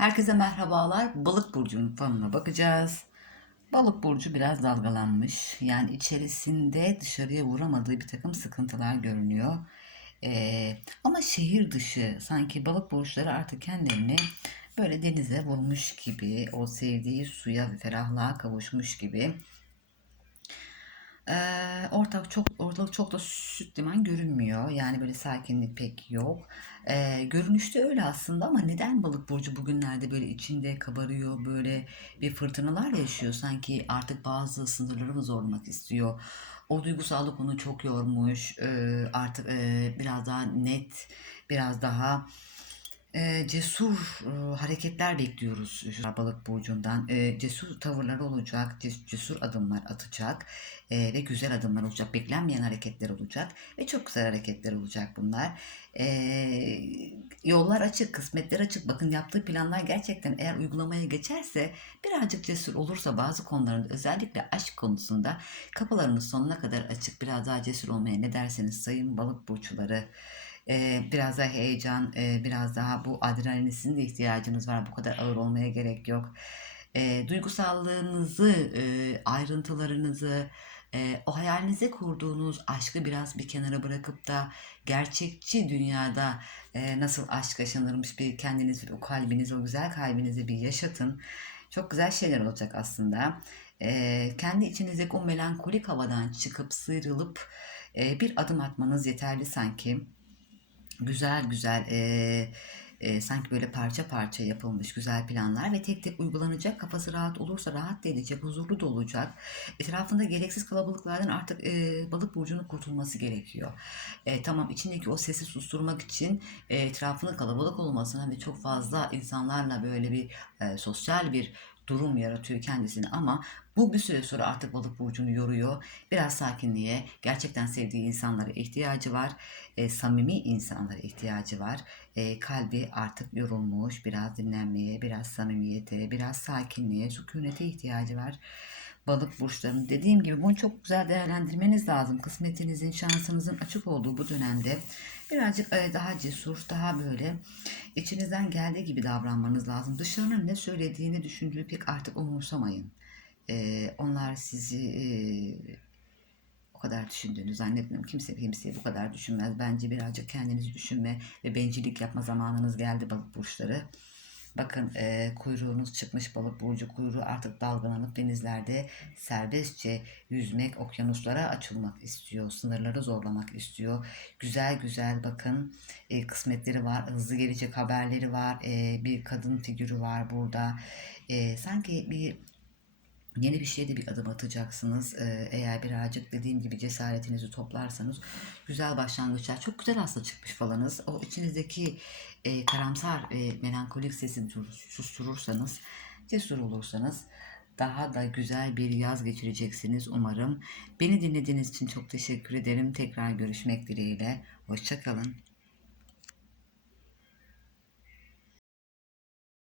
Herkese merhabalar. Balık burcunun falına bakacağız. Balık burcu biraz dalgalanmış. Yani içerisinde dışarıya vuramadığı bir takım sıkıntılar görünüyor. Ee, ama şehir dışı sanki balık burçları artık kendilerini böyle denize vurmuş gibi, o sevdiği suya ferahlığa kavuşmuş gibi. Ortak çok ortalık çok da süt liman görünmüyor. Yani böyle sakinlik pek yok. Ee, görünüşte öyle aslında ama neden balık burcu bugünlerde böyle içinde kabarıyor, böyle bir fırtınalar yaşıyor? Sanki artık bazı sınırları mı zorlamak istiyor? O duygusallık onu çok yormuş. Ee, artık e, biraz daha net, biraz daha e, cesur e, hareketler bekliyoruz balık burcundan. E, cesur tavırları olacak, ces- cesur adımlar atacak e, ve güzel adımlar olacak. Beklenmeyen hareketler olacak ve çok güzel hareketler olacak bunlar. E, yollar açık, kısmetler açık. Bakın yaptığı planlar gerçekten eğer uygulamaya geçerse birazcık cesur olursa bazı konularda özellikle aşk konusunda kapılarınız sonuna kadar açık. Biraz daha cesur olmaya ne derseniz sayın balık burçları. Ee, biraz daha heyecan, e, biraz daha bu adrenalin sizin de ihtiyacınız var. Bu kadar ağır olmaya gerek yok. Ee, duygusallığınızı, e, ayrıntılarınızı, e, o hayalinize kurduğunuz aşkı biraz bir kenara bırakıp da gerçekçi dünyada e, nasıl aşk yaşanırmış bir kendinizi, o kalbinizi, o güzel kalbinizi bir yaşatın. Çok güzel şeyler olacak aslında. Ee, kendi içinizdeki o melankolik havadan çıkıp sıyrılıp e, bir adım atmanız yeterli sanki güzel güzel eee, eee, sanki böyle parça parça yapılmış güzel planlar ve tek tek uygulanacak kafası rahat olursa rahat edecek huzurlu da olacak etrafında gereksiz kalabalıklardan artık eee, balık burcunun kurtulması gerekiyor. E, tamam içindeki o sesi susturmak için e, etrafının kalabalık olmasına ve çok fazla insanlarla böyle bir e, sosyal bir durum yaratıyor kendisini ama bu bir süre sonra artık balık burcunu yoruyor. Biraz sakinliğe, gerçekten sevdiği insanlara ihtiyacı var. E, samimi insanlara ihtiyacı var. E, kalbi artık yorulmuş, biraz dinlenmeye, biraz samimiyete, biraz sakinliğe, sükunete ihtiyacı var. Balık burçlarının dediğim gibi bunu çok güzel değerlendirmeniz lazım. Kısmetinizin, şansınızın açık olduğu bu dönemde birazcık e, daha cesur, daha böyle içinizden geldiği gibi davranmanız lazım. Dışarının ne söylediğini, düşündüğü pek artık umursamayın. E, onlar sizi e, o kadar düşündüğünü zannetmiyorum. Kimse kimseyi bu kadar düşünmez. Bence birazcık kendinizi düşünme ve bencillik yapma zamanınız geldi balık burçları. Bakın e, kuyruğunuz çıkmış balık burcu kuyruğu artık dalgalanıp denizlerde serbestçe yüzmek, okyanuslara açılmak istiyor, sınırları zorlamak istiyor. Güzel güzel bakın e, kısmetleri var, hızlı gelecek haberleri var, e, bir kadın figürü var burada. E, sanki bir Yeni bir şeyde bir adım atacaksınız. Ee, eğer birazcık dediğim gibi cesaretinizi toplarsanız güzel başlangıçlar. Çok güzel aslında çıkmış falanız. O içinizdeki e, karamsar ve melankolik sesi susturursanız, cesur olursanız daha da güzel bir yaz geçireceksiniz umarım. Beni dinlediğiniz için çok teşekkür ederim. Tekrar görüşmek dileğiyle. Hoşçakalın.